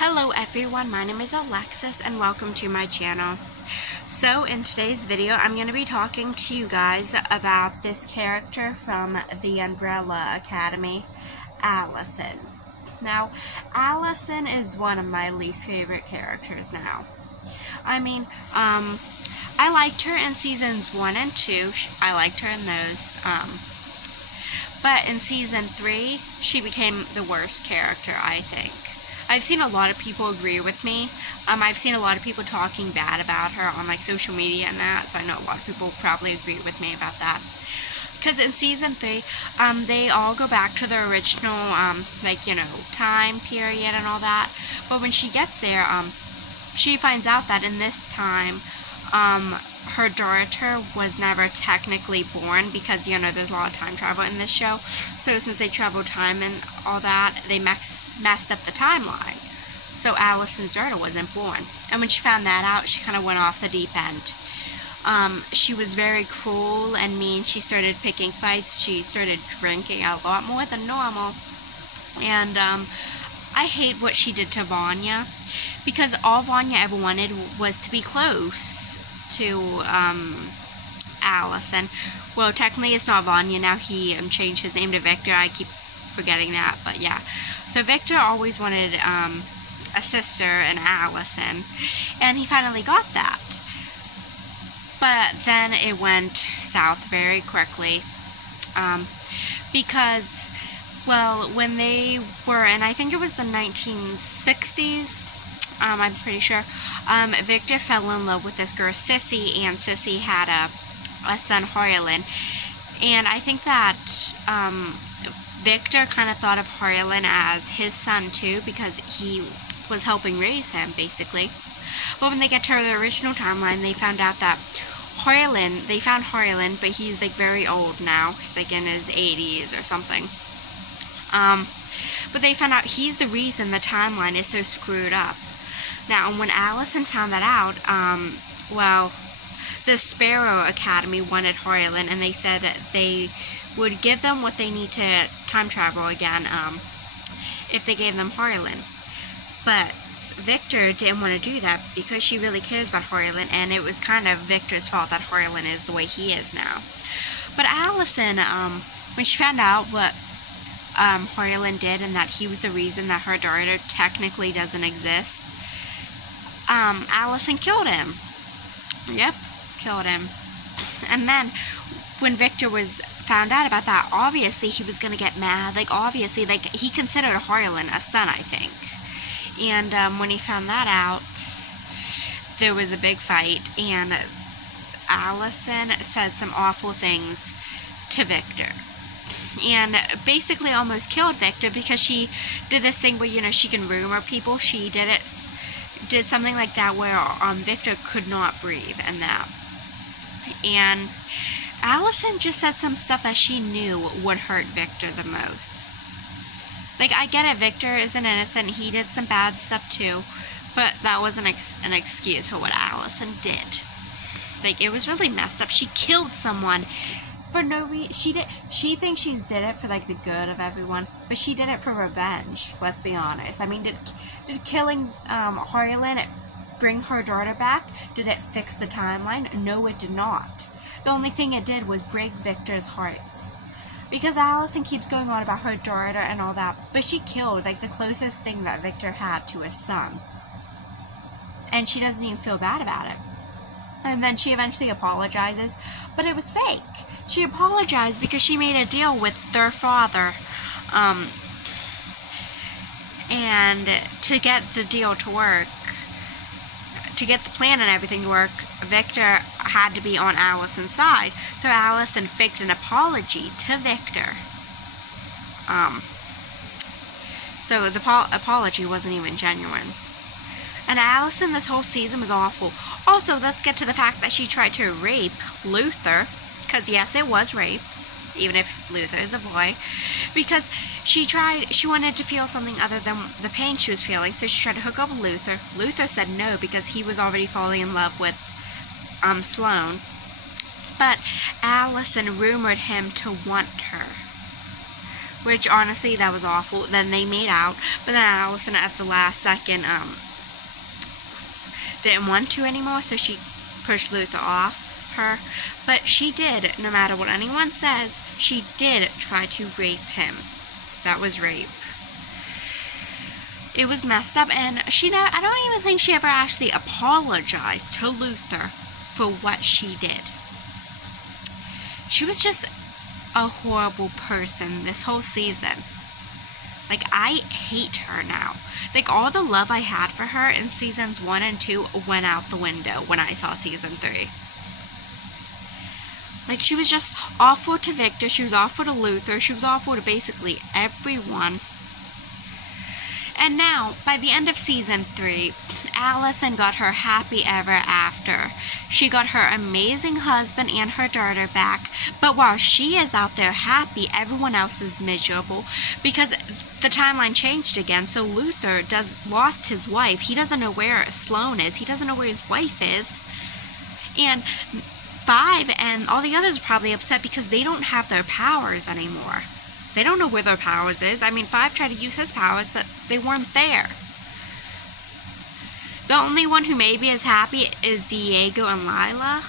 Hello everyone, my name is Alexis and welcome to my channel. So in today's video, I'm going to be talking to you guys about this character from the Umbrella Academy, Allison. Now, Allison is one of my least favorite characters now. I mean, I liked her in seasons 1 and 2. I liked her in those. But in season 3, she became the worst character, I think. I've seen a lot of people agree with me. I've seen a lot of people talking bad about her on like social media and that, so I know a lot of people probably agree with me about that. Because in season 3, they all go back to the original, time period and all that. But when she gets there, she finds out that in this time, her daughter was never technically born because, there's a lot of time travel in this show. So since they travel time and all that, they messed up the timeline. So Allison's daughter wasn't born. And when she found that out, she kind of went off the deep end. She was very cruel and mean. She started picking fights. She started drinking a lot more than normal. And I hate what she did to Vanya, because all Vanya ever wanted was to be close to Allison. Well, technically it's not Vanya now. He changed his name to Victor. I keep forgetting that, but yeah. So Victor always wanted a sister in Allison, and he finally got that. But then it went south very quickly, because, well, when they were in, I think it was the 1960s, I'm pretty sure, Victor fell in love with this girl, Sissy, and Sissy had a son, Harlan. And I think that Victor kind of thought of Harlan as his son too, because he was helping raise him, basically. But when they get to the original timeline, they found out that they found Harlan, but he's like very old now. He's like in his 80s or something. But they found out he's the reason the timeline is so screwed up. Now, when Allison found that out, the Sparrow Academy wanted Harlan, and they said that they would give them what they need to time travel again, if they gave them Harlan. But Victor didn't want to do that because she really cares about Harlan, and it was kind of Victor's fault that Harlan is the way he is now. But Allison, when she found out what Harlan did and that he was the reason that her daughter technically doesn't exist, Allison killed him. Yep, killed him. And then, when Victor was found out about that, obviously he was gonna get mad. Obviously, he considered Harlan a son, I think. And when he found that out, there was a big fight, and Allison said some awful things to Victor. And basically almost killed Victor because she did this thing where, she can rumor people. She did something like that where Victor could not breathe and that. And Allison just said some stuff that she knew would hurt Victor the most. I get it, Victor isn't innocent. He did some bad stuff too, but that wasn't an excuse for what Allison did. It was really messed up. She killed someone for no reason. She thinks she did it for the good of everyone, but she did it for revenge. Let's be honest. I mean, did killing Harlan bring her daughter back? Did it fix the timeline? No, it did not. The only thing it did was break Victor's heart, because Allison keeps going on about her daughter and all that, but she killed the closest thing that Victor had to his son, and she doesn't even feel bad about it. And then she eventually apologizes, but it was fake. She apologized because she made a deal with their father, and to get the deal to work, to get the plan and everything to work, Victor had to be on Allison's side. So Allison faked an apology to Victor. So the apology wasn't even genuine. And Allison this whole season was awful. Also, let's get to the fact that she tried to rape Luther. Because yes, it was rape, even if Luther is a boy. Because she wanted to feel something other than the pain she was feeling, so she tried to hook up with Luther. Luther said no because he was already falling in love with Sloane. But Allison rumored him to want her, which honestly, that was awful. Then they made out, but then Allison at the last second, didn't want to anymore, so she pushed Luther off her. But she did, no matter what anyone says, she did try to rape him. That was rape. It was messed up, and I don't even think she ever actually apologized to Luther for what she did. She was just a horrible person this whole season. Like, I hate her now. Like, all the love I had for her in seasons 1 and 2 went out the window when I saw season 3. Like, she was just awful to Victor, she was awful to Luther, she was awful to basically everyone. And now, by the end of season 3, Allison got her happy ever after. She got her amazing husband and her daughter back, but while she is out there happy, everyone else is miserable because the timeline changed again. So Luther lost his wife. He doesn't know where Sloane is. He doesn't know where his wife is. And 5 and all the others are probably upset because they don't have their powers anymore. They don't know where their powers is. I mean, 5 tried to use his powers, but they weren't there. The only one who maybe is happy is Diego and Lila.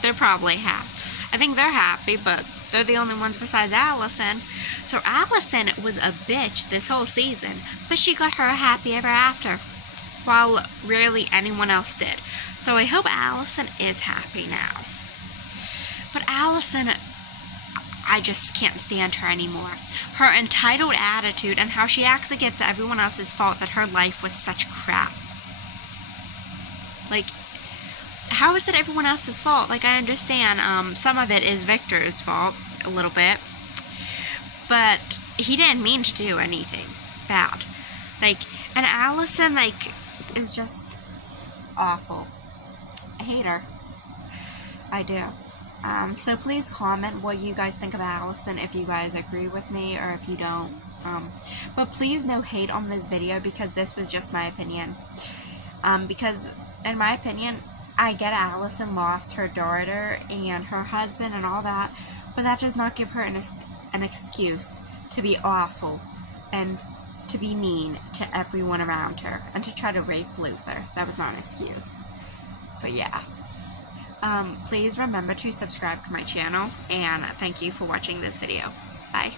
They're probably happy. I think they're happy, but they're the only ones besides Allison. So Allison was a bitch this whole season, but she got her happy ever after, while rarely anyone else did. So I hope Allison is happy now. But Allison, I just can't stand her anymore. Her entitled attitude and how she acts like it's everyone else's fault that her life was such crap. Like, how is it everyone else's fault? Like, I understand some of it is Victor's fault, a little bit. But he didn't mean to do anything bad. Like, and Allison, like, is just awful. I hate her. I do. So please comment what you guys think of Allison, if you guys agree with me or if you don't. But please no hate on this video because this was just my opinion. Because in my opinion, I get Allison lost her daughter and her husband and all that, but that does not give her an excuse to be awful and to be mean to everyone around her and to try to rape Luther. That was not an excuse. But yeah. Please remember to subscribe to my channel, and thank you for watching this video. Bye.